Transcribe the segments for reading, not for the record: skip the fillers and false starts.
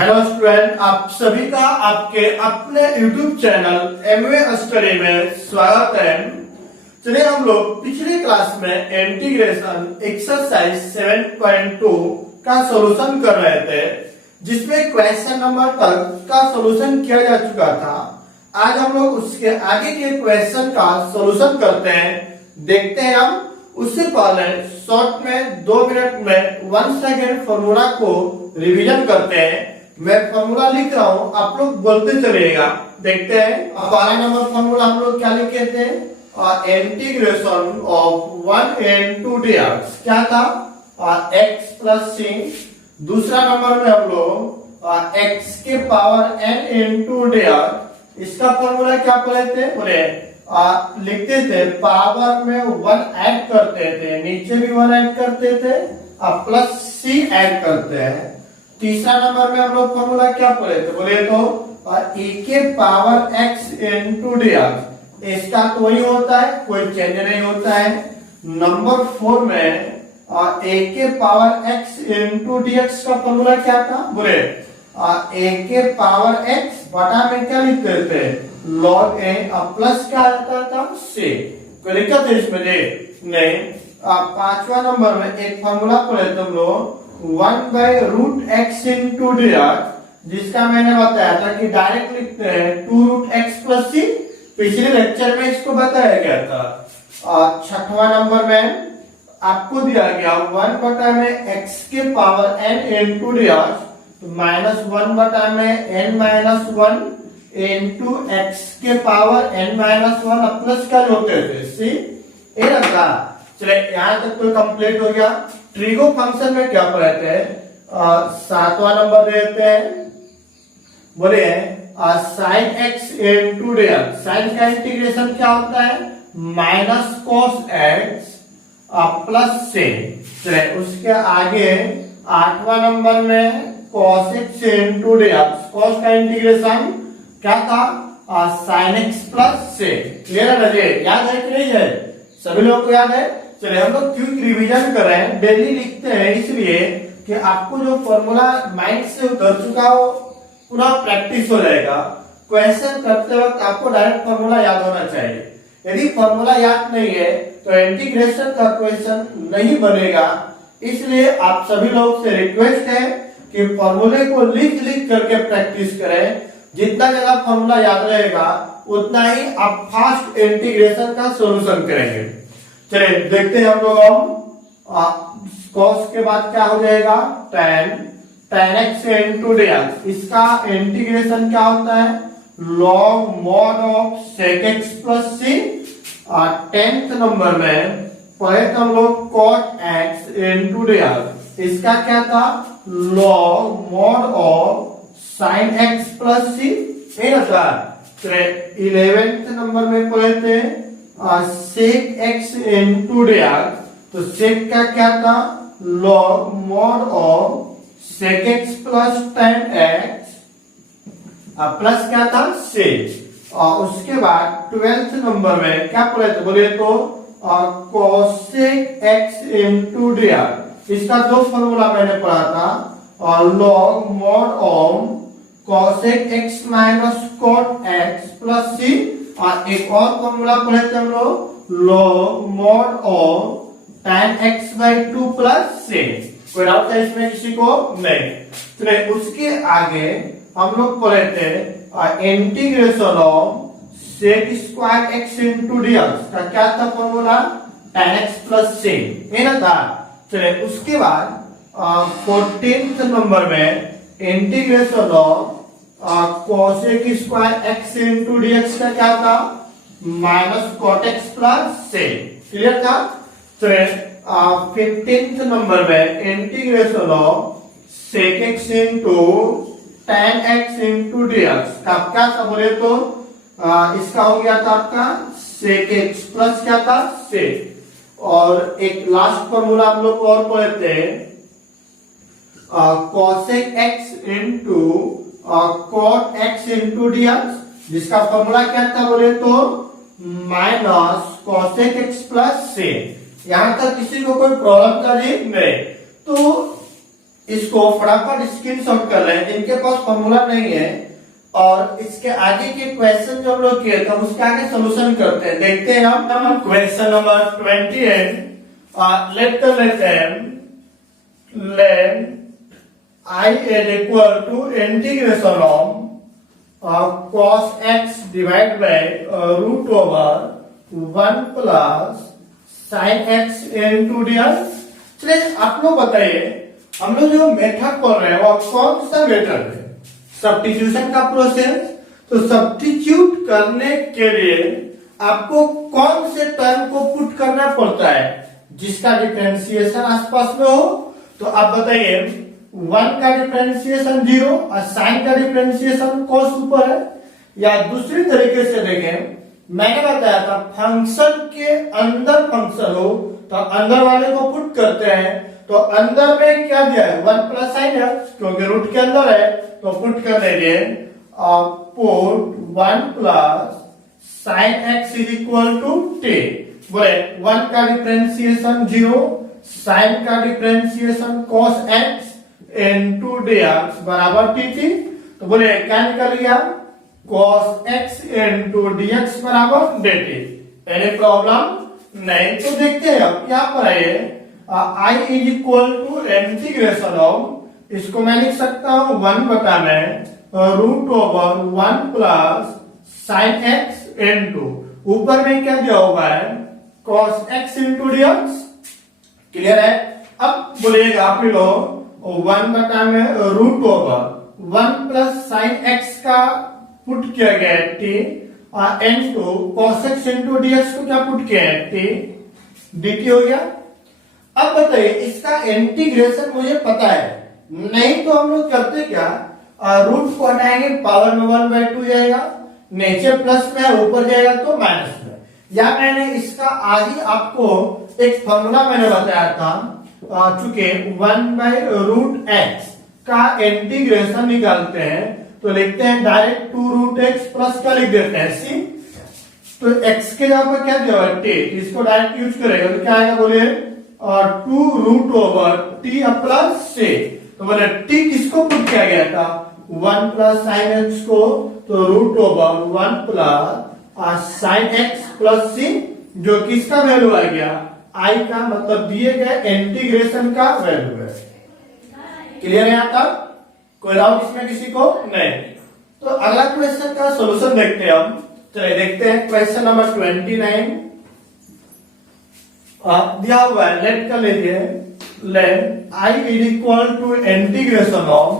Hello student, आप सभी का आपके अपने YouTube चैनल MA स्टडी में स्वागत है। चलिए हम लोग पिछली क्लास में इंटीग्रेशन एक्सरसाइज 7.2 का सॉल्यूशन कर रहे थे, जिसमें क्वेश्चन नंबर तक का सॉल्यूशन किया जा चुका था। आज हम लोग उसके आगे के क्वेश्चन का सॉल्यूशन करते हैं, देखते हैं हम। उससे पहले शॉर्ट में 2 मिनट में 1 सेकेंड फॉर्मूला को रिवीजन करते हैं। मैं फॉर्मूला लिख रहा हूं, आप लोग बोलते चलिएगा। देखते हैं। पहला नंबर फॉर्मूला हम लोग क्या लिखे थे? इंटीग्रेशन ऑफ 1 into dx क्या था? x प्लस सी। दूसरा नंबर में हम लोग x के पावर n into dx, इसका फॉर्मूला क्या पढ़े थे? बोले लिखते थे, पावर में 1 ऐड करते थे, नीचे भी 1 ऐड करते थे और प्लस सी ऐड करते हैं। तीसरा नंबर में हम लोग फॉर्मूला क्या पढ़े थे? बोले तो e के पावर x into dx, इसका तो वही होता है, कोई चेंज नहीं होता है। नंबर 4 में a के पावर x into dx का फॉर्मूला क्या था? बोले a के पावर x बटा में क्या लिखते थे? log a, प्लस क्या आता था? c। कोई दिक्कत है इसमें? नहीं। पांचवा नंबर में एक फॉर्मूला पढ़े तुम लोग 1/√x into dx, जिसका मैंने बताया था कि डायरेक्ट लिखते हैं 2√x प्लस c। पिछले लेक्चर में इसको बताया गया था। छठवां नंबर में आपको दिया गया 1 बटा में x के पावर n into dx, तो -1 बटा में n - 1 into x के पावर n - 1 प्लस क्या होते थे? c। ये रखा। चले यहाँ तक तो कंप्लीट हो गया। ट्रिगो फंक्शन में क्या पढ़े थे? 7वां नंबर देते हैं। बोले sin x into dx, sin का इंटीग्रेशन क्या होता है? माइनस cos x प्लस से। चले उसके आगे 8वां नंबर में cos x into dx, cos का इंटीग्रेशन क्या था? sin x प्लस से। क्लियर है? याद है कि नहीं है? सभी लोगों को याद है? चलिए हम लोग क्विक रिवीजन कर रहे हैं, डेली लिखते हैं, इसलिए कि आपको जो फॉर्मूला माइंड से उतर चुका हो पूरा प्रैक्टिस हो जाएगा। क्वेश्चन करते वक्त आपको डायरेक्ट फॉर्मूला याद होना चाहिए। यदि फॉर्मूला याद नहीं है तो इंटीग्रेशन का क्वेश्चन नहीं बनेगा। इसलिए आप सभी लोग से रिक्वेस्ट है कि फॉर्मूले को लिख लिख करके प्रैक्टिस करें। जितना ज्यादा फॉर्मूला याद रहेगा उतना ही आप फास्ट इंटीग्रेशन का सोल्यूशन करेंगे। चलिए देखते हैं हम लोग। cos के बाद क्या हो जाएगा? tan x into dx, इसका इंटीग्रेशन क्या होता है? log mod of sec x plus c। 10th number में पढ़े तो हम लोग cot x into dx, इसका क्या था? log mod of sin x plus c। ये था। 11th नंबर में पढ़े थे sec x into dx, तो sec का क्या था? log mod of sec x plus tan x plus क्या था? c। और उसके बाद 12th नंबर में क्या पढ़े थे? बोले तो cosec x into dx, इसका दो फॉर्मूला मैंने पढ़ा था, और log mod of cosec x minus cot x plus c। और एक और फॉर्मूला पढ़े थे हम लोग, log mod of tan x/2 plus c। कोई डाउट है इसमें किसी को? नहीं। तो उसके आगे हम लोग पढ़े थे integration of sec square x into dx का क्या था formula? tan x plus c। ये ना था। चलिए उसके बाद 14th नंबर में integration of cosec square x into dx का क्या था? Minus cot x plus c। Clear था? चलिए 15th नंबर में integration of sec x into tan x into dx का क्या था? बोले तो इसका हो गया था आपका sec x प्लस क्या था? c। और एक लास्ट फॉर्मूला हम लोग और पढ़े थे cosec x into cot x into dx, जिसका फॉर्मूला क्या था? बोले तो minus cosec x plus c। यहां तक किसी को कोई प्रॉब्लम था? नहीं। तो इसको फटाफट स्क्रीनशॉट कर लें जिनके पास फॉर्मूला नहीं है, और इसके आगे के क्वेश्चन जो हम लोग किए थे उसके आगे सोल्यूशन करते हैं। देखते हैं हम question number 28। Let I is equal to integration of cos x divided by root over 1 plus sin x into dx। चलिए आप लोग बताइए, हम लोग जो मेथड पढ़ रहे हैं वो कौन सा मेथड है? सब्स्टिट्यूशन का प्रोसेस। तो सब्स्टिट्यूट करने के लिए आपको कौन से टर्म को पुट करना पड़ता है जिसका डिफरेंशिएशन आसपास में हो? तो आप बताइए, 1 का डिफरेंशिएशन 0 और साइन का डिफरेंशिएशन cos ऊपर है। या दूसरी तरीके से देखें, मैंने बताया था फंक्शन के अंदर फंक्शन हो तो अंदर वाले को पुट करते हैं। तो अंदर में क्या दिया है? 1 प्लस साइन एक्स, क्योंकि रूट के अंदर है तो पुट कर देंगे put 1 plus sine x is equal to T. बोले 1 का डिफरेंशिएशन 0, साइन का differentiation cos x into dx बराबर टी। तो बोले क्या निकल गया? cos x इनटू dx बराबर dt। एनी प्रॉब्लम नहीं? तो देखते हैं अब क्या पर है। I is equal to integration of, इसको मैं लिख सकता हूं 1 बटा में root over 1 plus sine x into, ऊपर में क्या दिया हुआ है? cos x into dx। Clear है? अब बोलिएगा आप लोग 1 बटा में root over 1 plus sine x का पुट किया गया है टी, और into cos x into dx को क्या पुट किया है? टी dt हो गया। अब बताइए, इसका इंटीग्रेशन मुझे पता है, नहीं तो हम लोग करते क्या, रूट को हटाएंगे, पावर में 1/2 जाएगा, नीचे प्लस में ऊपर जाएगा तो माइनस में। या मैंने इसका आगे आपको एक फॉर्मूला मैंने बताया था, चूंकि 1/√x का इंटीग्रेशन निकालते हैं तो लिखते हैं डायरेक्ट 2√x प्लस का लिख देते हैं c। तो x के जगह पर क्या दिया है? t, इसको डायरेक्ट यूज करेगा तो क्या आएगा? बोलिए 2√t प्लस c। तो बोले t किसको पुट किया गया था? 1 प्लस साइन एक्स को, तो root over 1 plus sine x plus c, जो किसका वैल्यू आ गया? I का, मतलब दिए गए इंटीग्रेशन का वैल्यू है। क्लियर है यहाँ तक? कोई डाउट इसमें किसी को? नहीं। तो अगला क्वेश्चन का सॉल्यूशन देखते हैं हम। चलिए देखते हैं क्वेश्चन नंबर 29। दिया हुआ है, लेट कर लीजिए, let I is equal to integration of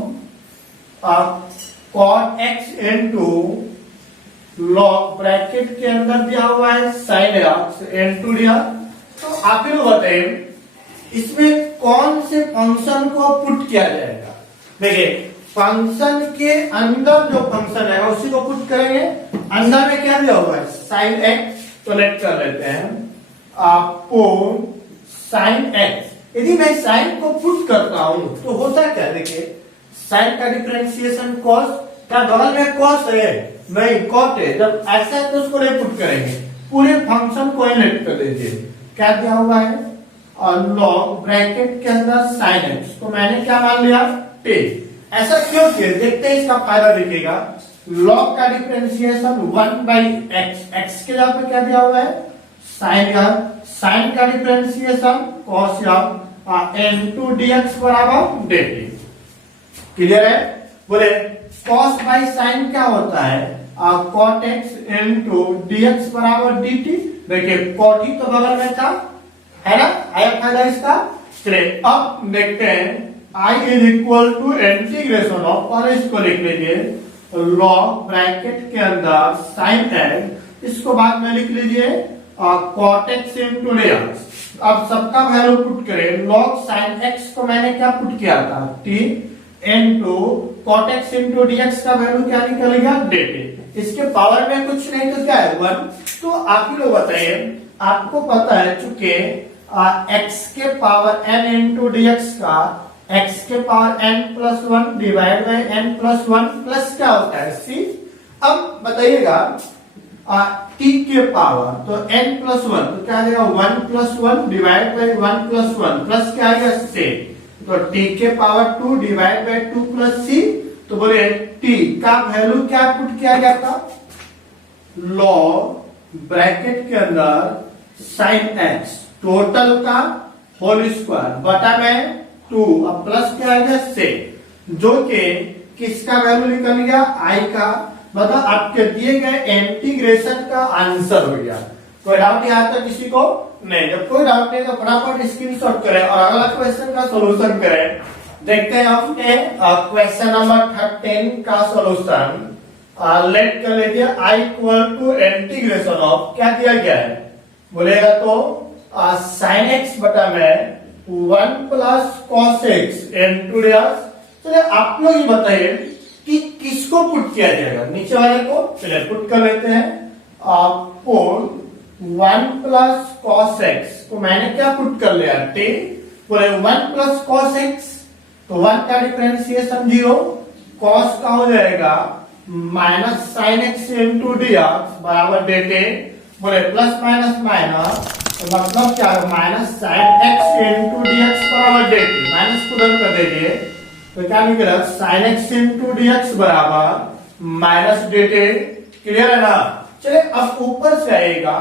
cot x into log, bracket के अंदर दिया हुआ है sin x इनटू dx। तो आप ही लोग बताइए, इसमें कौन से फंक्शन को पुट किया जाएगा? देखिए, फंक्शन के अंदर जो फंक्शन है उसी को पुट करेंगे। अंदर में क्या दिया हुआ है? sin x। तो लेट कर लेते हैं पुट sin x। यदि मैं sin को पुट करता हूं तो होता क्या? देखिए, sin का डिफरेंशिएशन cos, क्या बगल में cos है? नहीं, cot है। जब ऐसा है तो उसको नहीं पुट करेंगे, पूरे फंक्शन को लेट कर दीजिए। क्या दिया हुआ है? और लॉग, ब्रैकेट के अंदर sin x, तो मैंने क्या मान लिया? t। ऐसा क्यों किया? देखते हैं, इसका फायदा दिखेगा। लॉग का डिफरेंशिएशन 1/x, x के जगह पे क्या दिया हुआ है? sin x, sin का differentiation cos x into dx बराबर dt। क्लियर है? बोले cos बाई sin क्या होता है? cot x इनटू dx बराबर dt। देखिए, cot ही तो बगल में था, है ना? आया फायदा इसका। चलिए अब देखते हैं, I is equal to integration of, और इसको लिख लीजिए लॉग, ब्रैकेट के अंदर sin x, इसको बाद में लिख लीजिए cot x इनटू dx। अब सबका वैल्यू पुट करें। लॉग sin x को मैंने क्या पुट किया था? t into cot x into dx का वैल्यू क्या निकलेगा? dt। इसके पावर में कुछ नहीं तो क्या है? 1। तो आप ही लोग बताइए, आपको पता है चूंकि x के पावर n इंटू dx का x के power n plus 1 divide by n plus 1 plus क्या होता है? c। अब बताइएगा t के पावर, तो n प्लस 1, तो क्या आएगा? 1 plus 1 divide by 1 plus 1 plus क्या आएगा? c। तो t के power 2 divide by 2 plus c, तो बोले t का वैल्यू क्या पुट किया गया था, लॉग ब्रैकेट के अंदर साइन x टोटल का होल स्क्वायर बटा में 2 अब प्लस क्या आ गया से, जो कि किसका वैल्यू निकल गया, i का, मतलब आपके दिए गए इंटीग्रेशन का आंसर हो गया। कोई डाउट यहाँ तक किसी को नहीं? जब कोई डाउट नहीं तो फटाफट स्क्रीनशॉट करें और अगला क्वेश्चन का सॉल्यूशन करें। देखते हैं हम क्वेश्चन नंबर 13 का सॉल्यूशन। लेट कर लीजिए i equal to integration of क्या दिया गया है, बोलेगा तो साइन x बटा में 1 plus cos x into ds। चलिए आप लोग ये बताइए कि किसको पुट किया जाएगा, नीचे वाले को। चलिए पुट कर लेते हैं। पुट 1 प्लस कॉस x तो मैंने क्या पुट कर लिया, t, बोले 1 प्लस कॉस x, तो 1 का डिफरेंशिएशन 0, कॉस का हो जाएगा minus sine x into dx बराबर dt, बोले प्लस माइनस माइनस, तो मतलब क्या, minus sine x into dx बराबर dt, माइनस को रद्द कर दीजिए तो क्या निकलेगा, साइन x इंटू dx बराबर माइनस dt। क्लियर है ना? चलिए अब ऊपर से आएगा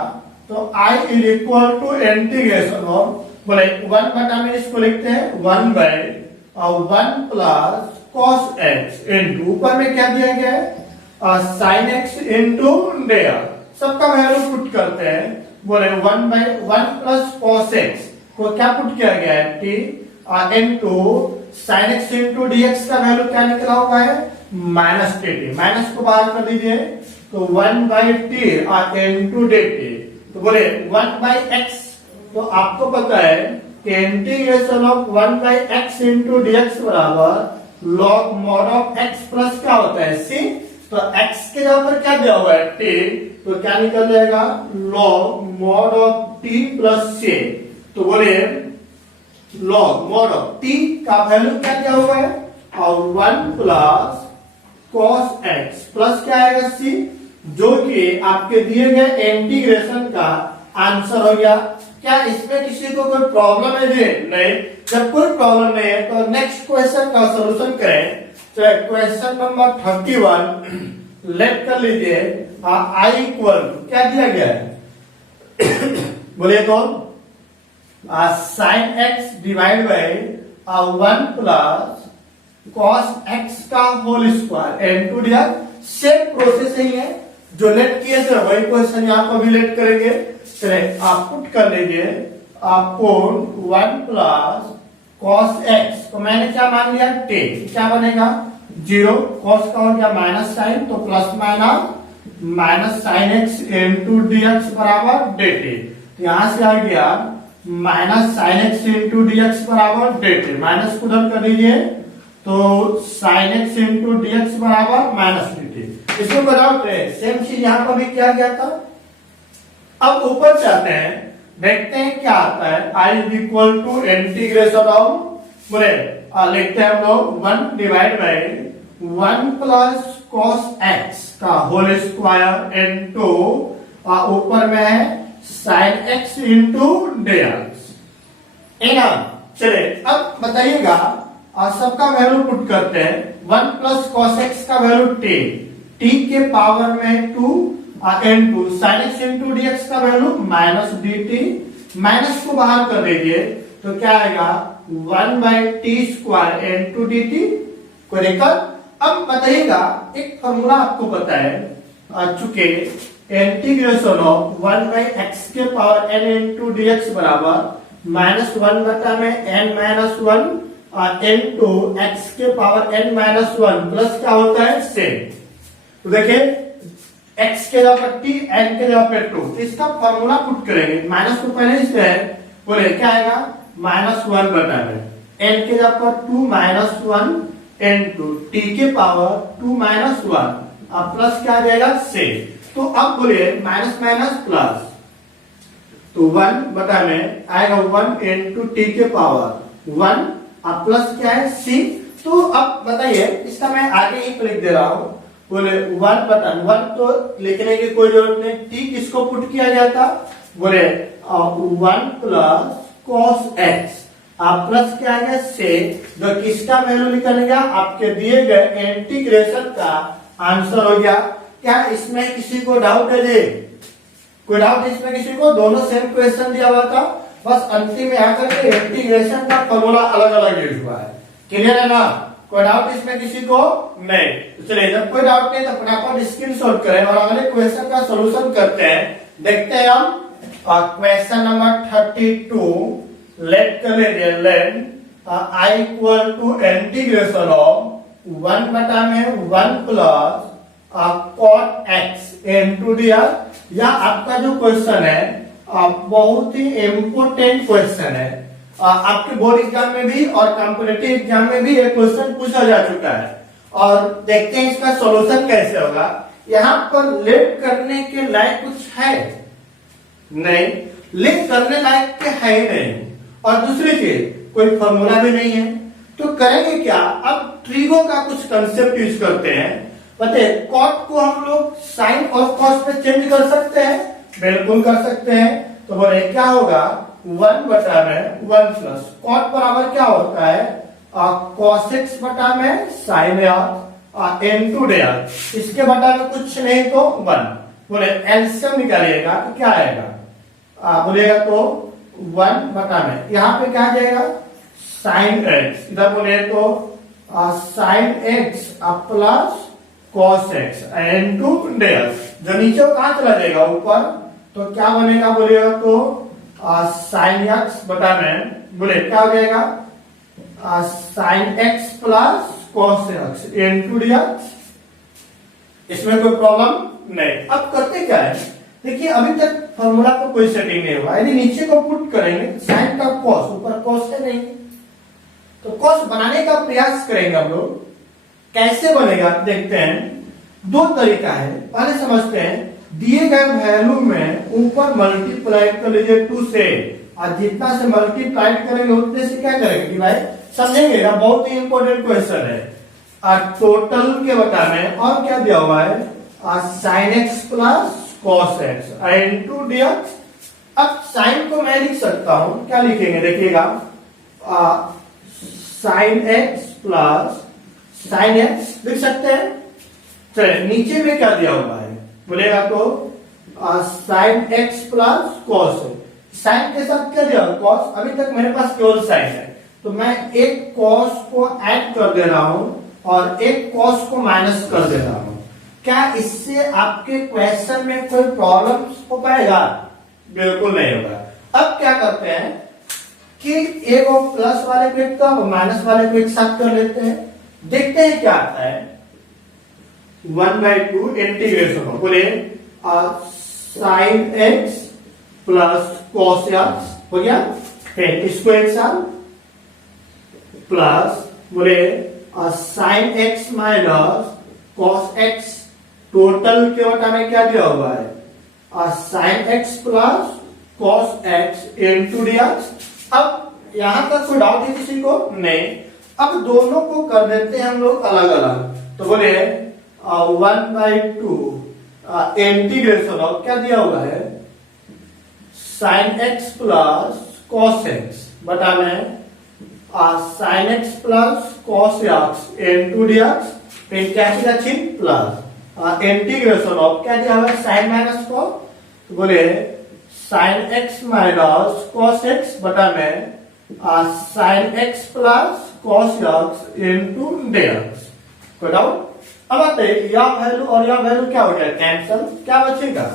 तो i is equal to integration of, बोले 1 बटा में इसको लिखते हैं 1 by 1 plus cos x into ऊपर में क्या दिया गया है, साइन x इंटू dx। सबका वैल्यू पुट करते हैं, बोले 1 बाय 1 प्लस कॉस x को क्या पुट किया गया है, t into sine x into dx का वैल्यू क्या निकला हुआ है, माइनस dt, माइनस को बाहर कर दीजिए तो 1 बाई टी इंटू dt, तो बोले 1 बाई x, तो आपको पता है कि integration of 1 by x into dx बराबर log mod of x plus क्या होता है c, तो x के जगह पर क्या दिया हुआ है t, तो क्या निकल जाएगा log mod of t plus c, तो बोले लॉग मॉड ऑफ t का वैल्यू क्या दिया हुआ है, और 1 प्लस कॉस x प्लस क्या आएगा c, जो कि आपके दिए गए इंटीग्रेशन का आंसर हो गया। क्या इसमें किसी को कोई प्रॉब्लम है जी? नहीं। जब कोई प्रॉब्लम नहीं है तो नेक्स्ट क्वेश्चन का सॉल्यूशन करें। तो क्वेश्चन नंबर 31 लेट कर लीजिए, i इक्वल क्या दिया गया है बोलिए तो sine x divide by 1 plus cos x का whole square into dx। Same process ही है जो लेट किए थे वही क्वेश्चन यहाँ पर भी लेट करेंगे। चलिए आप पुट कर लीजिए, आप पुट 1 प्लस कॉस x तो मैंने क्या मान लिया t, क्या बनेगा 0, कॉस का हो गया माइनस साइन तो plus minus minus sine x into dx बराबर dt, यहां से आ गया minus sine x into dx बराबर dt, माइनस को रद्द कर दीजिए तो साइन x इंटू dx बराबर माइनस dt। इसको डाउट है, सेम चीज यहाँ पर भी किया गया था। अब ऊपर जाते हैं, देखते हैं क्या आता है। i is equal to integration of, बोले लिखते हैं हम लोग 1 divide by 1 plus cos x का होल स्क्वायर इंटू ऊपर में है साइन x इंटू dx। चलिए अब बताइएगा, सबका वैल्यू पुट करते हैं। 1 प्लस कॉस x का वैल्यू t के पावर में 2 into sine x into dx का वैल्यू माइनस dt, माइनस को बाहर कर दीजिए तो क्या आएगा 1 by T square into dt। कोई दिक्कत? अब बताइएगा, एक फॉर्मूला आपको पता है, चूंकि इंटीग्रेशन ऑफ 1 बाई x के पावर n इंटू dx बराबर माइनस 1 बटा में n माइनस 1 इंटू x के पावर n माइनस 1 प्लस क्या होता है सेम। तो देखिए x के जगह पर t, n के जगह पर 2, इसका फॉर्मूला पुट करेंगे। माइनस को पहले इससे है, बोले क्या आएगा माइनस 1 बटा में n के जगह पर 2 माइनस 1 इंटू t के पावर 2 माइनस 1 अब प्लस क्या आ जाएगा से। तो अब बोलिए माइनस माइनस प्लस, तो 1 बटा में आएगा 1 इंटू टी के पावर 1 अब प्लस क्या है c। तो अब बताइए, इसका मैं आगे ही लिख दे रहा हूं, बोले 1 बटा 1 तो लिखने की कोई जरूरत नहीं, t किसको पुट किया गया था, बोले 1 प्लस कॉस x आप प्लस क्या आ गया से, जो किसका वैल्यू निकल गया, आपके दिए गए इंटीग्रेशन का आंसर हो गया। क्या इसमें किसी को डाउट है जी? कोई डाउट इसमें किसी को? दोनों सेम क्वेश्चन दिया हुआ था, बस अंतिम में आकर के इंटीग्रेशन का फॉर्मूला अलग अलग यूज हुआ है। क्लियर है ना? कोई डाउट इसमें किसी को? नहीं। तो चलिए, जब कोई डाउट नहीं तो फटाफट स्क्रीनशॉट करें और अगले क्वेश्चन का सॉल्यूशन करते हैं। देखते हैं हम क्वेश्चन नंबर 32। लेट कर लीजिए, let I equal to integration of 1 बटा में 1 plus cot x into dr। यह आपका जो क्वेश्चन है बहुत ही इम्पोर्टेंट क्वेश्चन है। आपके बोर्ड एग्जाम में भी और कॉम्पिटिटिव एग्जाम में भी ये क्वेश्चन पूछा जा चुका है। और देखते हैं इसका सॉल्यूशन कैसे होगा। यहाँ पर लेट करने के लायक कुछ है नहीं, लेट करने लायक के है ही नहीं। और दूसरी चीज, कोई फॉर्मूला भी नहीं है, तो करेंगे क्या? अब ट्रिगो का कुछ कंसेप्ट यूज करते हैं। पता है, कॉट को हम लोग साइन और कॉस में चेंज कर सकते हैं, बिल्कुल कर सकते हैं। तो बोले क्या होगा, 1 बटा में 1 प्लस कॉट बराबर क्या होता है, कॉस एक्स बटा में साइन एक्स इनटू डेयर। इसके बटा में कुछ नहीं तो 1। बोले एलसीएम निकालिएगा तो क्या आएगा, बोलेगा तो 1 बटा में यहाँ पे क्या आ जाएगा, साइन एक्स। इधर बोले तो sine x plus cos x into डेयर। जो नीचे कहां चला जाएगा, ऊपर, तो क्या बनेगा, बोलेगा तो साइन एक्स बटा में, बोले क्या हो जाएगा, sine x plus cos x into dx. इसमें कोई प्रॉब्लम नहीं। अब करते क्या है, देखिए अभी तक फॉर्मूला को कोई सेटिंग नहीं हुआ। यदि नीचे को पुट करेंगे साइन का कॉस, ऊपर कॉस है नहीं, तो कॉस बनाने का प्रयास करेंगे हम लोग। कैसे बनेगा देखते हैं। दो तरीका है, पहले समझते हैं। दिए गए वैल्यू में ऊपर मल्टीप्लाई कर लीजिए 2 से, और जितना से मल्टीप्लाई करेंगे उतने से क्या करेंगे भाई, समझेंगे ना, बहुत ही इंपॉर्टेंट क्वेश्चन है। टोटल के बता में और क्या दिया हुआ है, sine x plus cos x into dx. अब साइन को मैं लिख सकता हूं, क्या लिखेंगे देखिएगा, sine x plus sine x लिख सकते हैं। चलिए नीचे में क्या दिया हुआ है, बोलेगा तो sine x plus cos. Sine के साथ क्या दिया, कॉस। अभी तक मेरे पास केवल साइन है, तो मैं एक कॉस को ऐड कर दे रहा हूं और एक कॉस को माइनस कर दे रहा हूं। क्या इससे आपके क्वेश्चन में कोई प्रॉब्लम हो पाएगा? बिल्कुल नहीं होगा। अब क्या करते हैं कि एक प्लस वाले को एक तो माइनस वाले को एक साथ कर लेते हैं, देखते हैं क्या आता है। 1/2 इंटीग्रेशन हो, बोले sine x plus cos x हो गया। फिर इसको एक साथ प्लस, बोले sine x minus cos x. Total के बटा में क्या दिया हुआ है, sine x plus cos x into dx. अब यहां तक कोई डाउट है किसी को? नहीं। अब दोनों को कर देते हैं हम लोग अलग अलग। तो बोले 1/2 इंटीग्रेशन ऑफ क्या दिया हुआ है, sine x plus cos x बटा में sine x plus cos x into dx. फिर क्या चीज अच्छी, प्लस इंटीग्रेशन ऑफ क्या दिया हुआ है, साइन माइनस कॉस। तो बोले sine x minus cos x बटा में sine x plus cos x into dx. कोई डाउट? अब आते यह वैल्यू और यह वैल्यू क्या हो गया, कैंसल। क्या बचेगा,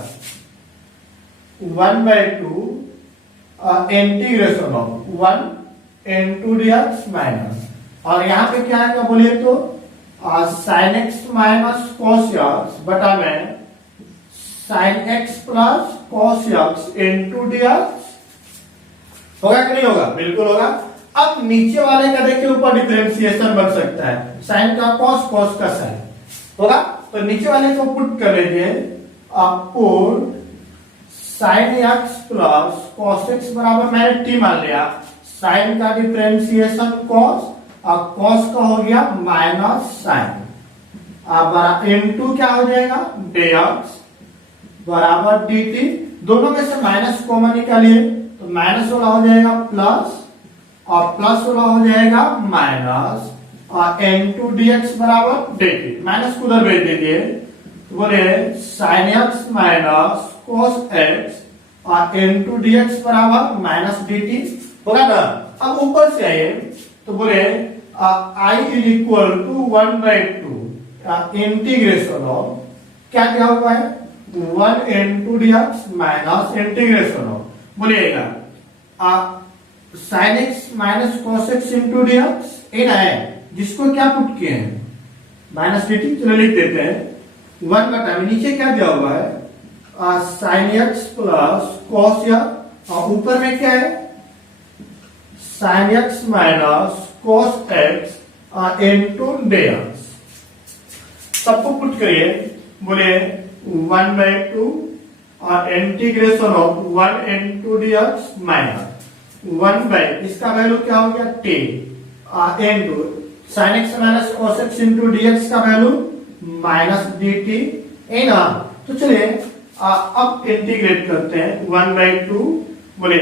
1/2 integration of 1 into dx minus, और यहाँ पे क्या आएगा बोलिए तो sine x minus cos x बटा में sine x plus cos x into dx. होगा कि नहीं होगा? बिल्कुल होगा। अब नीचे वाले का देखिए ऊपर डिफरेंशिएशन बन सकता है, साइन का कॉस, कॉस का साइन होगा। तो नीचे वाले को पुट कर लीजिए, put sign x plus cos x बराबर, मैंने टी मान लिया, साइन का डिफरेंशिएशन कॉस और कॉस का हो गया माइनस साइन, अब इनटू क्या हो जाएगा, डीएक्स बराबर dt। दोनों में से माइनस कॉमन निकालिए तो माइनस वाला हो जाएगा प्लस, और प्लस वाला हो जाएगा माइनस और n2 dx बराबर dt। माइनस को उधर भेज दीजिए, तो बोले sin x minus cos x और n2 dx बराबर माइनस dt होगा ना। अब ऊपर से आइए तो बोले I is equal to 1/2 integration of क्या क्या हुआ है 1 n2 dx minus integration of बोलिएगा sin x minus cos x into dx इन है जिसको क्या पुट किए हैं माइनस dt। चलो लिख देते हैं 1 नीचे क्या दिया हुआ है sin x plus cos x और ऊपर में क्या है sin x minus cos x into dx। सबको पुट करिए बोले 1/2 और integration of 1 into dx minus 1 इसका वैल्यू क्या हो गया t into sin x minus cos x into dx का वैल्यू माइनस dt है ना। तो चलिए अब इंटीग्रेट करते हैं 1/2 बोले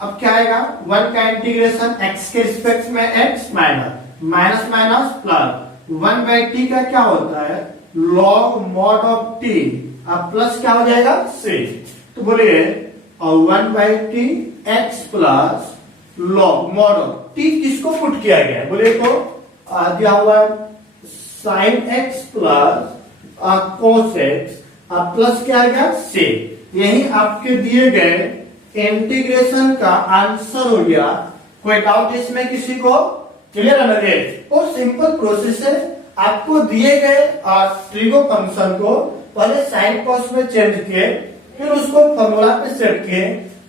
अब क्या आएगा 1 का इंटीग्रेशन x के रिस्पेक्ट में x minus minus minus plus 1/t का क्या होता है log mod of t अब प्लस क्या हो जाएगा c। तो बोलिए 1/t x plus log mod of t किसको पुट किया गया बोलिए तो दिया हुआ sin x plus cos x अब प्लस क्या आ गया c। यही आपके दिए गए इंटीग्रेशन का आंसर हो गया। कोई डाउट इसमें किसी को क्लियर है ना। और सिंपल प्रोसेस है आपको दिए गए ट्रिगो फंक्शन को पहले साइन कॉस में चेंज किए फिर उसको फॉर्मूला पे सेट किए।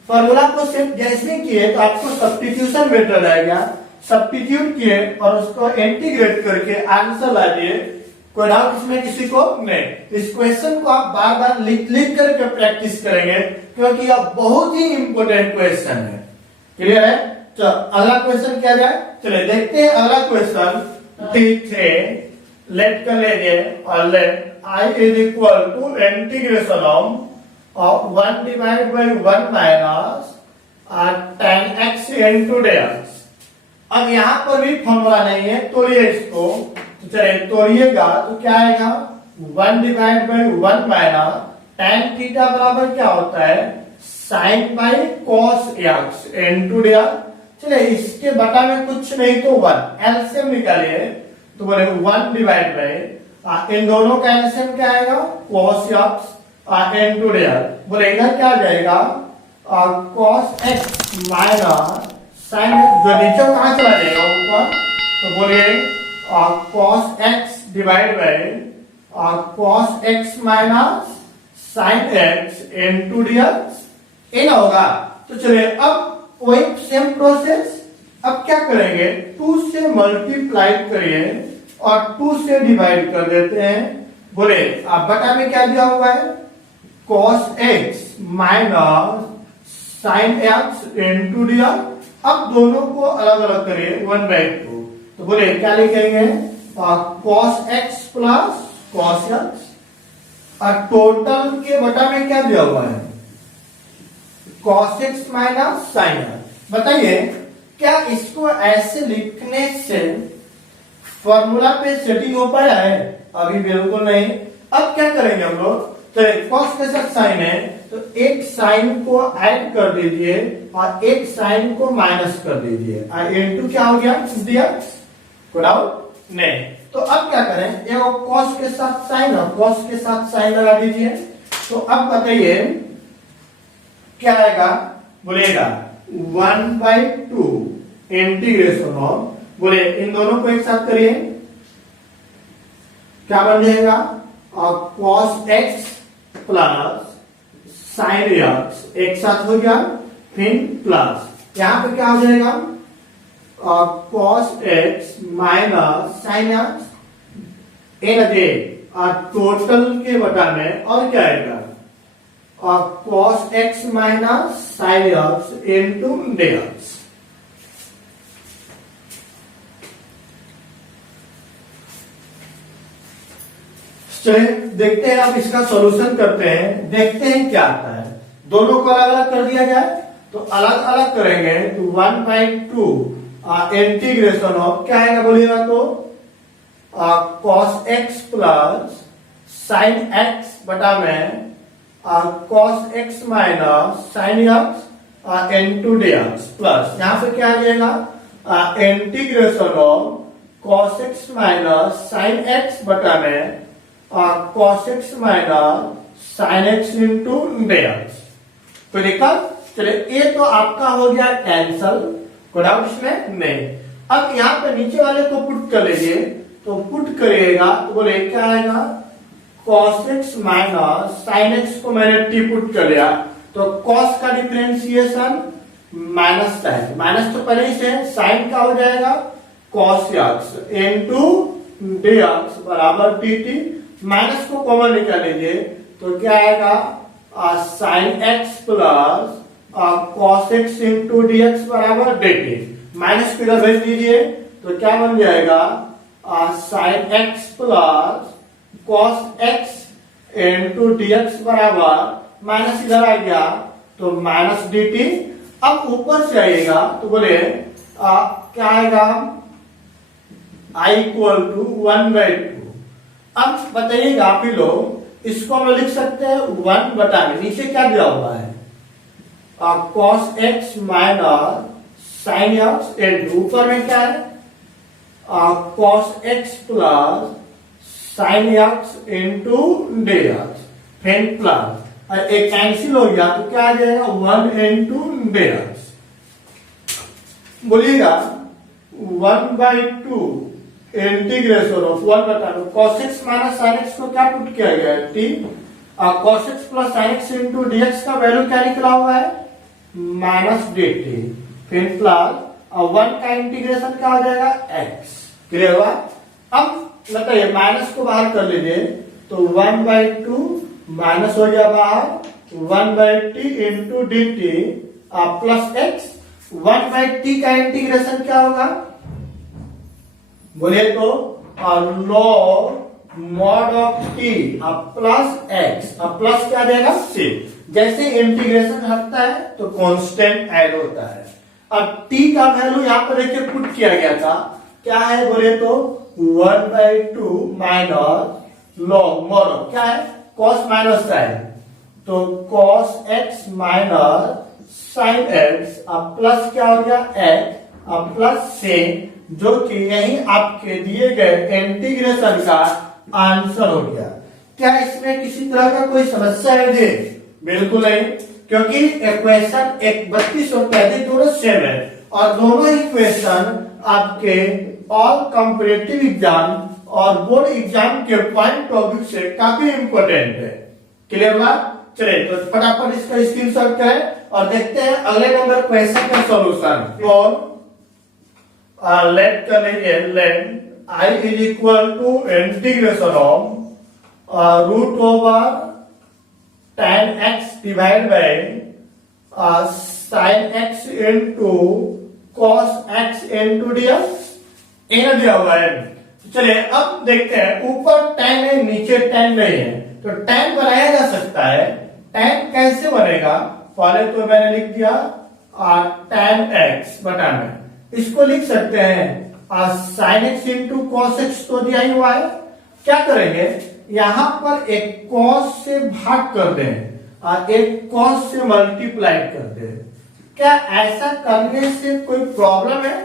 फॉर्मूला को सेट जैसे किए तो आपको सब्स्टिट्यूशन मेथड आएगा सब्स्टिट्यूट किए और उसको इंटीग्रेट करके आंसर ला दिए। कोई डाउट इसमें किसी को नहीं। इस क्वेश्चन को आप बार बार लिख लिख करके प्रैक्टिस करेंगे क्योंकि यह बहुत ही इंपॉर्टेंट क्वेश्चन है। क्लियर है। तो अगला क्वेश्चन क्या जाए चलिए देखते हैं। अगला क्वेश्चन D3 लेट कर लीजिए और let I is equal to integration of 1 divide by 1 minus tan x into dx। अब यहाँ पर भी फॉर्मूला नहीं है तोड़िए इसको। तो चलिए तोड़िएगा तो क्या आएगा 1 divide by 1 minus tan theta बराबर क्या होता है sin by cos x into dx। चलिए इसके बटा में कुछ नहीं तो 1 एलसीएम निकालिए तो बोले 1 डिवाइड बाई इन दोनों का एलसीएम क्या आएगा cos x इंटू dx। बोले इधर क्या आ जाएगा cos x माइनस sin जो नीचे कहां चला जाएगा ऊपर। तो बोलिए cos x divide by cos x minus sin x into dx ये ना होगा। तो चलिए अब वही सेम प्रोसेस अब क्या करेंगे 2 से मल्टीप्लाई करिए और 2 से डिवाइड कर देते हैं। बोले अब बटा में क्या दिया हुआ है cos x minus sin x into dx। अब दोनों को अलग अलग करिए 1/2 तो बोले क्या लिखेंगे cos x plus cos x और टोटल के बटा में क्या दिया हुआ है cos x minus sin x। बताइए क्या इसको ऐसे लिखने से फॉर्मूला पे सेटिंग हो पाया है अभी बिल्कुल नहीं। अब क्या करेंगे हम लोग तो cos के साथ sin है तो एक साइन को ऐड कर दीजिए और एक साइन को माइनस कर दीजिए इंटू क्या हो गया dx। कोई डाउट नहीं। तो अब क्या करें एक cos के साथ साइन और cos के साथ साइन लगा दीजिए। तो अब बताइए क्या आएगा बोलिएगा 1/2 इंटीग्रेशन ऑफ बोले इन दोनों को एक साथ करिए क्या बन जाएगा cos x plus sin x एक साथ हो गया फिर प्लस यहां पे क्या हो जाएगा cos x minus sin x इन दे टोटल के बटा में और क्या आएगा cos x minus sin x into dx। चलिए देखते हैं अब इसका सॉल्यूशन करते हैं देखते हैं क्या आता है। दोनों को अलग अलग कर दिया जाए तो अलग अलग करेंगे तो 1/2 इंटीग्रेशन ऑफ क्या आएगा बोलिएगा तो cos x plus sine x बटा में cos x minus sine x into dx plus यहां पे क्या आ जाएगा integration of cos x minus sine x बटा में cos x minus sine x into dx। तो देखा चलिए ये तो आपका हो गया कैंसल, कोई डाउट इसमें नहीं। अब यहाँ पे नीचे वाले को पुट कर लीजिए, तो पुट करिएगा तो बोले क्या आएगा cos x minus sine x को मैंने t पुट कर लिया, तो cos का डिफरेंशिएशन माइनस साइन, माइनस तो पहले ही से साइन का हो जाएगा cos x इनटू dx बराबर dt, माइनस को कॉमन निकाल लीजिए तो क्या आएगा sine x plus cos x into dx बराबर dt, माइनस फिर भेज दीजिए तो क्या बन जाएगा sine x plus cos x into dx बराबर माइनस इधर आ गया तो माइनस dt। अब ऊपर से आइएगा तो बोले क्या आएगा i इक्वल टू 1/2। अब बताइएगा आप ही लोग इसको हम लिख सकते हैं 1 बटा में, नीचे क्या दिया हुआ है cos x minus sine x into ऊपर में क्या है cos x plus sine x into dx, फिर प्लस एक कैंसिल हो गया तो क्या आ जाएगा 1 इंटू dx। बोलिएगा 1/2 इंटीग्रेशन ऑफ 1 बटा cos x minus sine x को क्या पुट किया गया है t, cos x plus sine x into dx का वैल्यू क्या निकला हुआ है माइनस dt, फिर प्लस 1 का इंटीग्रेशन क्या हो जाएगा x। क्लियर हुआ? अब बताइए माइनस को बाहर कर लीजिए तो 1/2 माइनस हो गया बाहर 1/t into dt plus x, 1/t का इंटीग्रेशन क्या होगा बोले तो log mod of t plus x, plus क्या देगा c। जैसे इंटीग्रेशन हटता है तो कांस्टेंट ऐड होता है। अब t का वैल्यू यहाँ पर देखिए पुट किया गया था, क्या है बोले तो 1/2 माइनस log mod क्या है cos माइनस साइन, तो cos x minus sine x plus क्या हो गया x प्लस c, जो कि यही आपके दिए गए इंटीग्रेशन का आंसर हो गया। क्या इसमें किसी तरह का कोई समस्या है जी? बिल्कुल नहीं, क्योंकि इक्वेशन 31 और 35 दोनों सेम है और दोनों इक्वेशन आपके ऑल कॉम्पिटिटिव एग्जाम और बोर्ड एग्जाम के पॉइंट ऑफ व्यू से काफी इंपॉर्टेंट है। क्लियर हुआ? चलिए तो फटाफट इसका स्क्रीनशॉट करें और देखते हैं अगले नंबर क्वेश्चन का सॉल्यूशन। और लेट कर लीजिए, let i is equal to integration of root over tan x divide by sin x into cos x into dx इन्हें दिया हुआ है। चलिए अब देखते हैं, ऊपर tan है नीचे tan नहीं है, तो tan बनाया जा सकता है। tan कैसे बनेगा, पहले तो मैंने लिख दिया tan x बटा में, इसको लिख सकते हैं sine x into cos x तो दिया ही हुआ है। क्या करेंगे यहां पर एक कॉस से भाग कर दें, एक कॉस से मल्टीप्लाई कर दें। क्या ऐसा करने से कोई प्रॉब्लम है?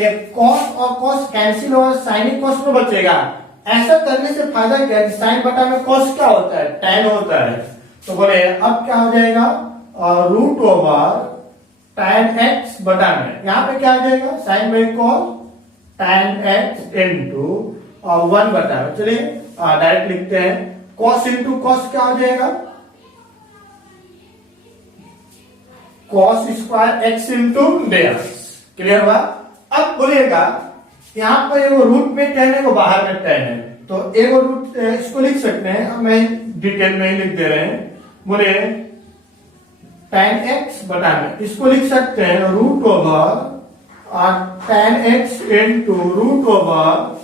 एक कॉस और कॉस कैंसिल और साइन कॉस में बचेगा। ऐसा करने से फायदा क्या है? साइन बटा में कॉस क्या होता है tan होता है, तो बोले अब क्या हो जाएगा रूट ओवर tan x बटा में, यहाँ पे क्या आ जाएगा sine by cos tan x into 1 बटा में। चलिए डायरेक्ट लिखते हैं, cos इंटू कॉस क्या हो जाएगा cos square x into dx। Clear हुआ? अब बोलिएगा यहाँ पर एगो रूट में tan है, बाहर में tan है, तो एगो रूट इसको लिख सकते हैं, मैं डिटेल में ही लिख दे रहे हैं। बोले tan x बटा में, इसको लिख सकते हैं root over tan x into root over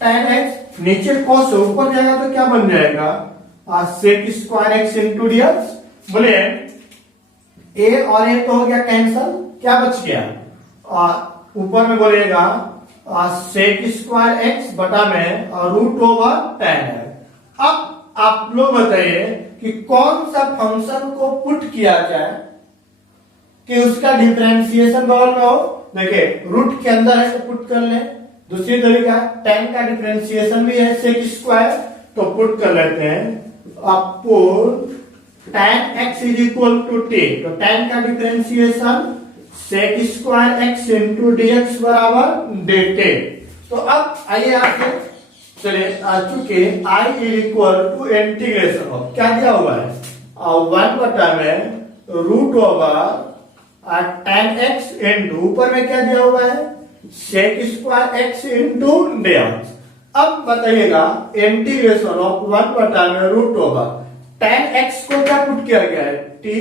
tan x, नीचे cos ऊपर जाएगा तो क्या बन जाएगा sec square x into dx। बोले a और a तो हो गया कैंसल, क्या बच गया ऊपर में बोलिएगा सेक स्क्वायर एक्स बटा में और रूट ओवर टेन है। अब आप लोग बताइए कि कौन सा फंक्शन को पुट किया जाए कि उसका डिफरेंशिएशन बगल में हो। देखिए रूट के अंदर है तो पुट कर ले। दूसरी तरीका टेन का डिफरेंशिएशन भी है सेक स्क्वायर, तो पुट कर लेते हैं। आप put tan x is equal to t, तो टेन का differentiation sec square x into d x बराबर dt। तो अब आइए आपसे चलिए आ चुके I is equal to integration of क्या दिया हुआ है 1 बटा में root over tan x into ऊपर में क्या दिया हुआ है sec square x into d x. अब बताइएगा इंटीग्रेशन ऑफ 1 बटा में रूट ओवर टेन एक्स को क्या पुट किया गया है T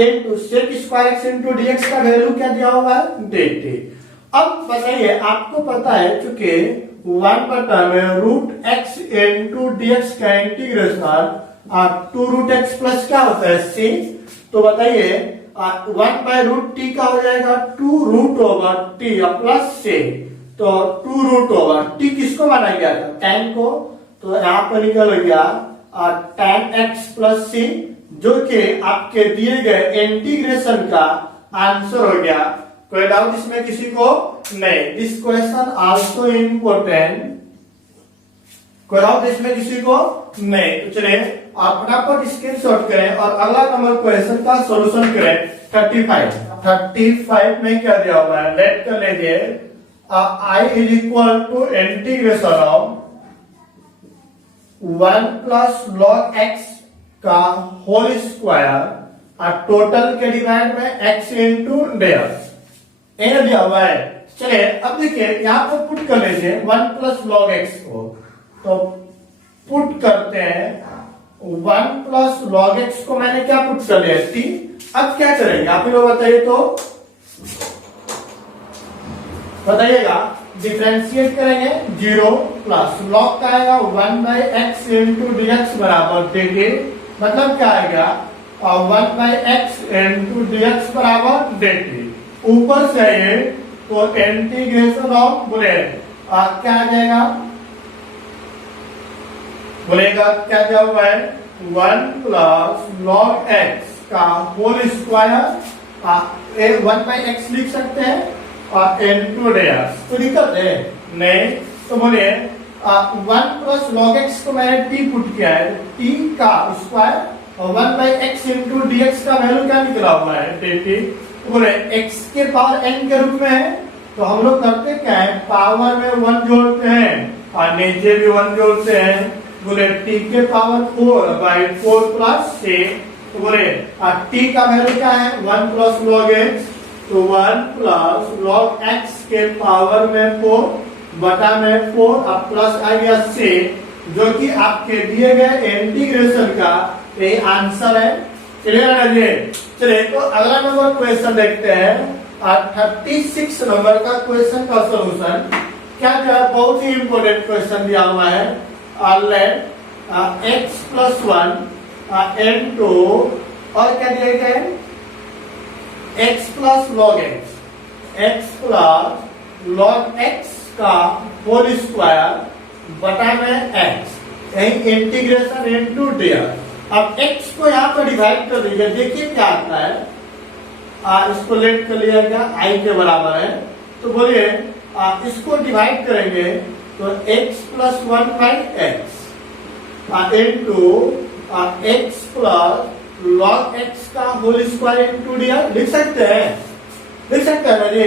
into sec square x into dx का वैल्यू क्या दिया हुआ है dt। अब बताइए आपको पता है चूंकि 1 बटा में रूट एक्स इंटू डीएक्स का इंटीग्रेशन 2 रूट एक्स प्लस क्या होता है c, तो बताइए 1 बाय रूट टी का हो जाएगा 2 root over T plus c। तो 2 रूट ओवर टी किसको माना गया था tan को, तो यहाँ पर निकल गया tan x प्लस c जो कि आपके दिए गए इंटीग्रेशन का आंसर हो गया। कोई डाउट इसमें किसी को नहीं। This question also important. कोई डाउट इसमें किसी को नहीं। तो चलिए आप फटाफट स्क्रीनशॉट करें और अगला नंबर क्वेश्चन का सॉल्यूशन करें। 35 में क्या दिया हुआ है लेट कर लीजिए I is equal to integration of 1 plus log x का होल स्क्वायर टोटल के डिवाइड में x इंटू डेक्स दिया हुआ है। चलिए अब देखिए यहाँ पर पुट कर लीजिए 1 प्लस लॉग एक्स को, तो पुट करते हैं 1 प्लस लॉग एक्स को मैंने क्या पुट कर लिया t। अब क्या करेंगे आप लोग बताइए, तो बताइएगा डिफरेंशिएट करेंगे 0 प्लस लॉग का आएगा 1 by x into d x बराबर dt, मतलब क्या आएगा 1 by x into d x बराबर dt। ऊपर से आइए तो इंटीग्रेशन ऑफ बोले क्या आ जाएगा बोलेगा क्या दिया हुआ है 1 प्लस लॉग एक्स का होल स्क्वायर 1 बाई एक्स लिख सकते हैं और इंटू डी एक्स, तो दिक्कत है नहीं। तो बोलिए 1 प्लस लॉग एक्स को मैंने t पुट किया है, t का स्क्वायर और 1 by x into d x का वैल्यू क्या निकला हुआ है dt। बोले x के पावर n के रूप में है, तो हम लोग करते क्या है पावर में 1 जोड़ते हैं और नीचे भी 1 जोड़ते हैं। बोले t के पावर 4 बाई 4 प्लस c, तो बोले t का वैल्यू क्या है 1 प्लस लॉग एक्स, तो 1 प्लस लॉग एक्स के पावर में 4 बटा में 4 अब प्लस आ गया c, जो कि आपके दिए गए इंटीग्रेशन का यही आंसर है। क्लियर है जी। चलिए तो अगला नंबर क्वेश्चन देखते हैं 36 नंबर का क्वेश्चन का सॉल्यूशन क्या है। बहुत ही इंपोर्टेंट क्वेश्चन दिया हुआ है लेट x प्लस 1 इंटू और क्या दिया गया है x plus log x plus log x का होल स्क्वायर बटा में x यही इंटीग्रेशन इनटू ds। अब x को यहाँ पर डिवाइड कर दीजिए, देखिए क्या आता है इसको लेट कर लिया गया i के बराबर है, तो बोलिए इसको डिवाइड करेंगे तो x plus 1 by x into x plus log x का होल स्क्वायर इंटू ds लिख सकते हैं ना जी।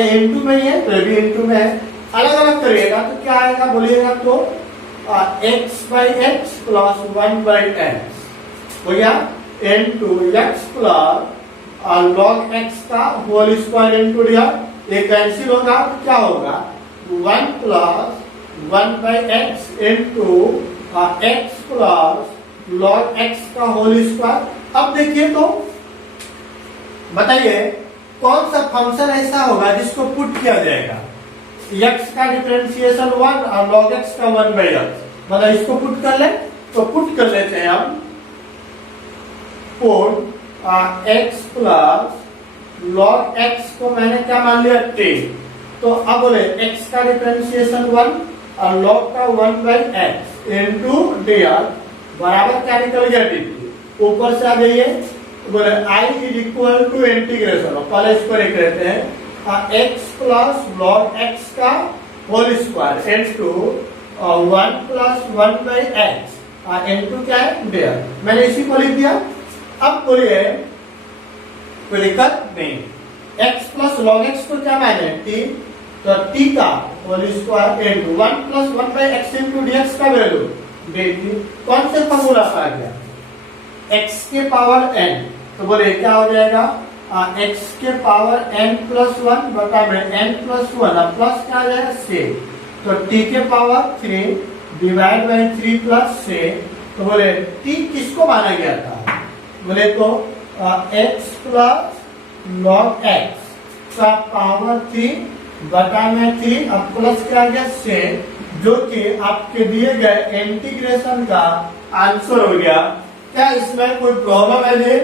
ए इंटू में ही है तो बी इंटू में है, अलग अलग करिएगा तो क्या आएगा बोलिएगा तो x by x plus 1 by x हो गया into x plus log x का होल स्क्वायर इंटू डी, ये कैंसिल होगा क्या होगा 1 plus 1 by x into x plus log x का होल स्क्वायर। अब देखिए तो बताइए कौन सा फंक्शन ऐसा होगा जिसको पुट किया जाएगा x का डिफरेंशिएशन 1 और log x का 1 बाई एक्स, मतलब इसको पुट कर ले तो पुट कर लेते हैं हम put x plus log x को मैंने क्या मान लिया t। तो अब बोले x का डिफरेंशिएशन 1 और log का 1/x इनटू dr बराबर क्या निकल गया dt। ऊपर से आ जाइए, बोले I is equal to integration, पहले इसको लिख लेते हैं x प्लस log x का whole square into 1 plus 1/x into क्या है dr। मैंने इसी को लिख दिया। अब बोलिए कोई दिक्कत नहीं, x प्लस log x को क्या माने t, तो t का whole square into 1 plus 1/x into dx का वैल्यू dt। कौन से फॉर्मूला से आ गया, x के पावर n। तो बोले क्या हो जाएगा x के पावर n प्लस 1 बटा में n प्लस 1 अब प्लस क्या आ जाएगा से, तो t के पावर 3 डिवाइड बाई 3 प्लस से। तो बोले t किसको माना गया था, बोले तो x प्लस log x का पावर 3 बटा में 3 अब प्लस क्या आ गया से, जो कि आपके दिए गए इंटीग्रेशन का आंसर हो गया। क्या इसमें कोई प्रॉब्लम है जी?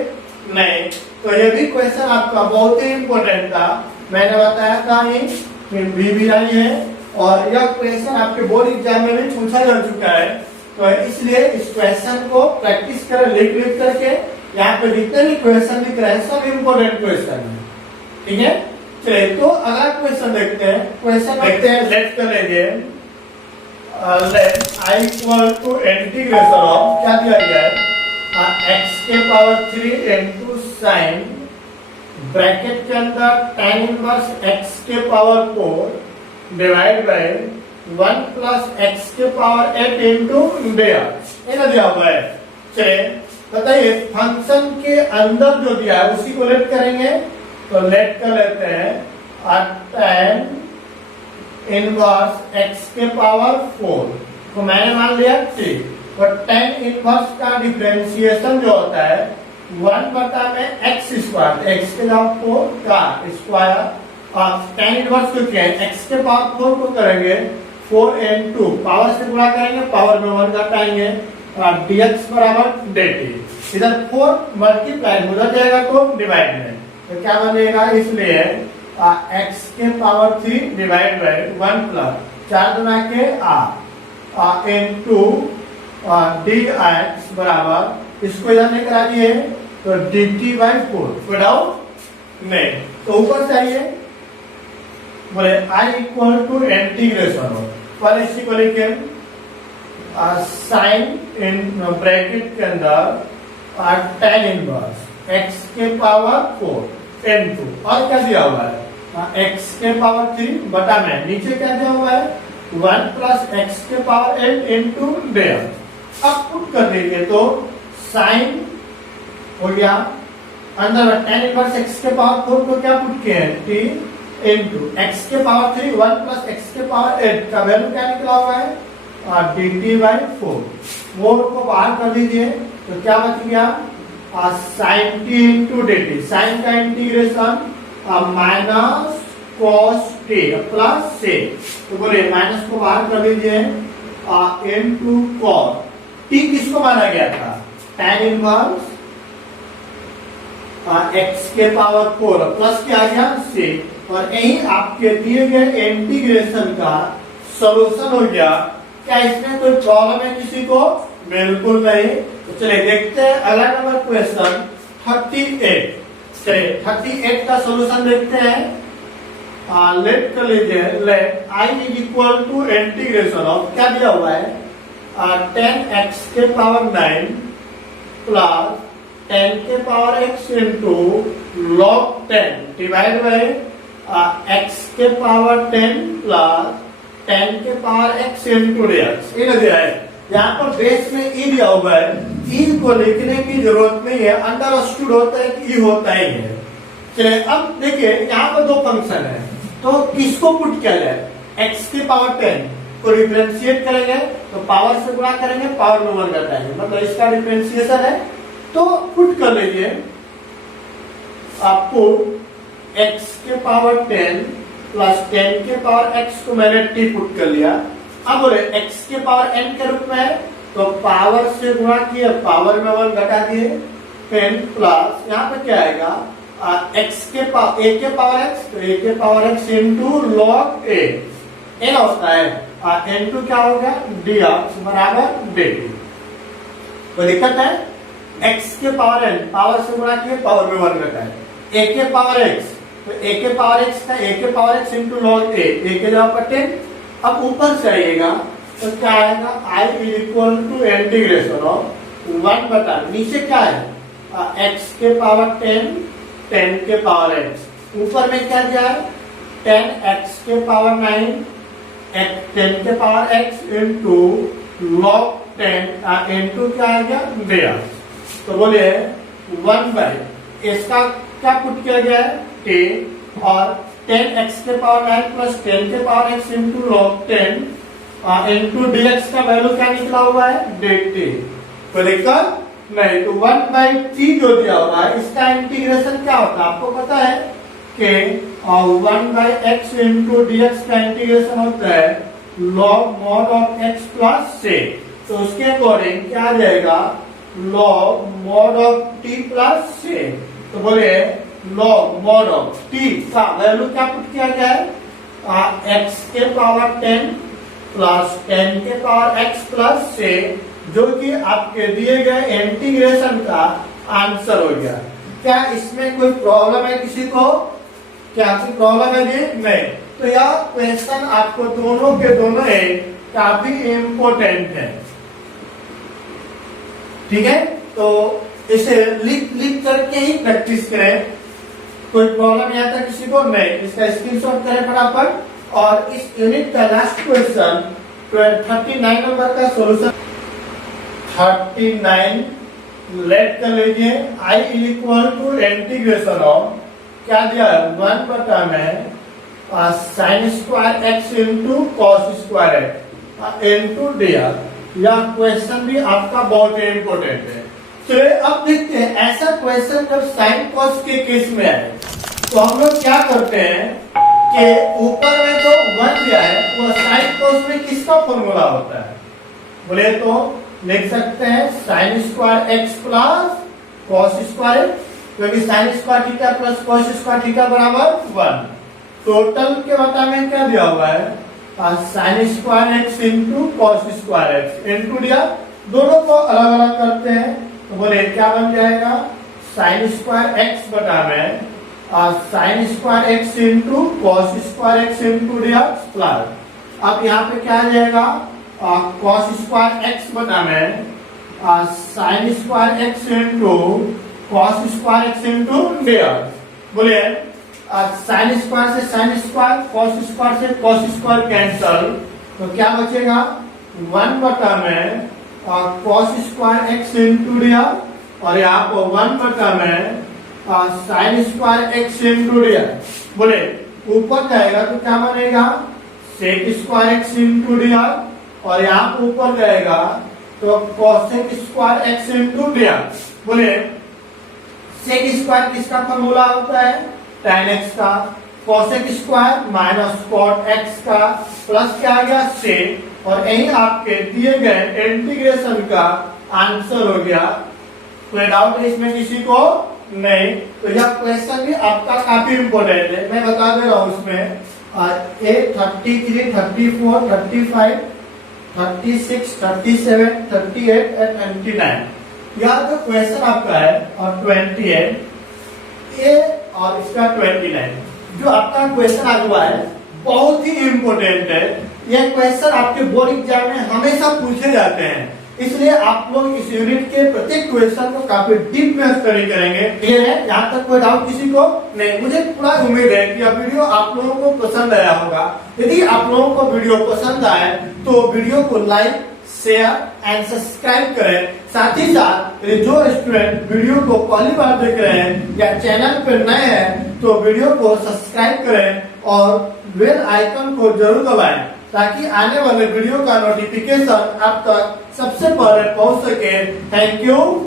नहीं। तो ये भी क्वेश्चन आपका बहुत ही इंपॉर्टेंट था, मैंने बताया था ही भी आई है और यह क्वेश्चन आपके बोर्ड एग्जाम में भी पूछा जा चुका है। तो इसलिए इस क्वेश्चन को प्रैक्टिस करें लिख करके। यहाँ पे जितने भी क्वेश्चन लिख रहे हैं सब इंपॉर्टेंट क्वेश्चन है, ठीक है। चलिए तो अगला क्वेश्चन देखते हैं। क्वेश्चन देखते हैं, लेट कर लीजिए, let I equal to integration of क्या दिया गया है x के पावर 3 इनटू साइन ब्रैकेट के अंदर tan इनवर्स x के power 4 divide by 1 plus x के पावर 8 इनटू dr ये दिया हुआ है। चलिए बताइए फंक्शन के अंदर जो दिया है उसी को लेट करेंगे। तो लेट कर लेते हैं tan इनवर्स x के पावर 4 तो मैंने मान लिया 3। तो tan इनवर्स का डिफरेंशिएशन जो होता है 1 बटा में x स्क्वायर, x के पावर 4 का स्क्वायर और tan इनवर्स को क्या है x के पावर 4 को करेंगे 4 into पावर से गुणा करेंगे, पावर में 1 घटाएंगे और dx बराबर dt। इधर 4 मल्टीप्लाई हो जाएगा तो डिवाइड में, तो क्या बनेगा, इसलिए x के पावर 3 डिवाइड बाय 1 प्लस 4 गुना के r इनटू dx बराबर इसको इधर लेकर आ जाइए तो dt बाय 4। कोई डाउट नहीं। तो ऊपर से आइए, बोले I इक्वल टू इंटीग्रेशन हो, पहले इसी को लिखे साइन इन ब्रैकेट के अंदर tan इनवर्स x के पावर 4 इनटू और क्या दिया हुआ है x के पावर 3 बटा में नीचे क्या दिया हुआ है 1 प्लस x के पावर 8 इनटू dx। अब पुट कर देंगे तो साइन हो गया अंदर tan इनवर्स x के पावर 4 को क्या पुट किए हैं t इनटू x के पावर 3 1 प्लस x के पावर 8 का वैल्यू क्या निकला हुआ है dt बाई 4। 4 को बाहर कर दीजिए तो क्या बच गया sine t into dt, sine का integration minus cos t plus से, तो बोले माइनस को बाहर कर दीजिए इनटू कॉस t किसको माना गया था tan इनवर्स x के पावर 4 प्लस क्या आ गया से, और यही आपके दिए गए इंटीग्रेशन का सॉल्यूशन हो गया। क्या इसमें कोई प्रॉब्लम है किसी को? बिल्कुल नहीं। तो चलिए देखते हैं अगला नंबर क्वेश्चन 38। चलिए 38 का सॉल्यूशन देखते हैं। लेट कर लीजिए, let I is equal to integration of क्या दिया हुआ है 10x के पावर 9 प्लस 10 के power x into log 10 divide by x के पावर 10 प्लस 10 के पावर x इंटू dx। ये दिया है, यहाँ पर बेस में ई दिया हुआ है, ई को लिखने की जरूरत नहीं है, अंडरस्टूड होता है कि ई होता ही है। चलिए अब देखिए यहाँ पर दो फंक्शन है, तो किसको पुट किया जाए x के पावर 10 को डिफरेंशिएट करेंगे तो पावर से गुणा करेंगे, पावर में 1 घटाएंगे, मतलब इसका डिफरेंशिएशन है। तो पुट कर लीजिए आपको x के पावर 10 प्लस 10 के पावर x को मैंने t पुट कर लिया। अब बोले x के पावर n के रूप में है तो पावर से गुणा किया, पावर में 1 घटा दिए 10 प्लस यहाँ पे क्या आएगा एक्स के पावर ए के पावर एक्स, तो ए के power x into log A N होता है, इनटू क्या हो गया डी एक्स बराबर dt। कोई दिक्कत है? x के पावर n पावर से गुणा किए पावर में 1 रहता है, a के पावर x, तो a के पावर x का a के power x into log a, a के जगह पर 10। अब ऊपर से आइएगा तो क्या आएगा i equal to integration of 1 बटा नीचे क्या है x के पावर 10 10 के पावर x, ऊपर में क्या दिया है 10x के पावर 9 10 के power x into log 10 into क्या आ गया दिया। तो बोलिए 1 बाई इसका क्या पुट किया गया है 10 और 10x के पावर 9 प्लस 10 के power x into log 10 into dx का वैल्यू क्या निकला हुआ है dt। तो दिक्कत नहीं, तो 1 बाई t जो दिया हुआ है इसका इंटीग्रेशन क्या होता है आपको पता है कि 1 बाई x इंटू dx का इंटीग्रेशन होता है log mod of x plus से, तो उसके अकॉर्डिंग क्या आ जाएगा log mod of t plus से। तो बोले लॉग मॉड ऑफ t का वैल्यू क्या पुट किया गया है x के पावर 10 प्लस 10 के पावर x प्लस से, जो कि आपके दिए गए इंटीग्रेशन का आंसर हो गया। क्या इसमें कोई प्रॉब्लम है किसी को? क्या कोई प्रॉब्लम है जी? नहीं। तो यह क्वेश्चन आपको दोनों के दोनों है काफी इम्पोर्टेंट है, ठीक है? तो इसे लिख करके ही प्रैक्टिस करें। कोई प्रॉब्लम नहीं आता किसी को? नहीं। इसका स्क्रीनशॉट करें फटाफट। और इस यूनिट का लास्ट क्वेश्चन 39 नंबर का सॉल्यूशन 39 लेट कर लीजिए। आई इक्वल टू इंटीग्रेशन ऑफ क्या दिया 1 बटा में sign square x into cos square x into दिया। यह क्वेश्चन भी आपका बहुत ही इम्पोर्टेंट है। चलिए अब देखते हैं ऐसा क्वेश्चन जब साइन कॉस के केस में आए तो हम लोग क्या करते हैं कि ऊपर में जो 1 दिया है वो साइन कॉस में किसका फॉर्मूला होता है? बोले तो लिख सकते हैं sine square x plus cos square, क्योंकि sine square theta plus cos square theta बराबर 1। टोटल के बता में क्या दिया हुआ है sign square x into cos square x into दिया। दोनों को अलग अलग करते हैं तो बोले क्या बन जाएगा साइन स्क्वायर एक्स बटा में sign square x into cos square x into दिया प्लस। अब यहाँ पे क्या आ जाएगा कॉस स्क्वायर एक्स बटा में sign square x into cos square x into दिया। बोलिए साइन स्क्वायर से साइन स्क्वायर, कॉस स्क्वायर से कॉस स्क्वायर कैंसल, तो क्या बचेगा 1 बटा में कॉस स्क्वायर एक्स इंटू दिया और यहाँ पर 1 बटा में साइन स्क्वायर एक्स इंटू दिया। बोले ऊपर जाएगा तो क्या बनेगा सेक स्क्वायर एक्स इंटू दिया और यहाँ पर ऊपर जाएगा तो कॉसेक स्क्वायर एक्स इंटू दिया। बोले सेक स्क्वायर किसका फॉर्मूला होता है tan x का, cosec square minus cot x का प्लस क्या आ गया सेक, और यही आपके दिए गए इंटीग्रेशन का आंसर हो गया। कोई डाउट है इसमें किसी को? नहीं। तो यह क्वेश्चन भी आपका काफी इम्पोर्टेंट है, मैं बता दे रहा हूँ। उसमें 33, 34, 35, 36, 37, 38 एंड 29 यह जो क्वेश्चन आपका है और 28 ये और इसका 29 जो आपका क्वेश्चन आज हुआ है बहुत ही इम्पोर्टेंट है। यह क्वेश्चन आपके बोर्ड एग्जाम में हमेशा पूछे जाते हैं, इसलिए आप लोग इस यूनिट के प्रत्येक क्वेश्चन को काफी डीप में स्टडी करेंगे। क्लियर है? यहाँ तक कोई डाउट किसी को? नहीं। मुझे पूरा उम्मीद है कि यह वीडियो आप लोगों को पसंद आया होगा। यदि आप लोगों को वीडियो पसंद आए तो वीडियो को लाइक, शेयर एंड सब्सक्राइब करें। साथ ही साथ जो स्टूडेंट वीडियो को पहली बार देख रहे हैं या चैनल पर नए हैं तो वीडियो को सब्सक्राइब करें और बेल आइकन को जरूर दबाएं ताकि आने वाले वीडियो का नोटिफिकेशन आप तक सबसे पहले पहुंच सके। Thank you.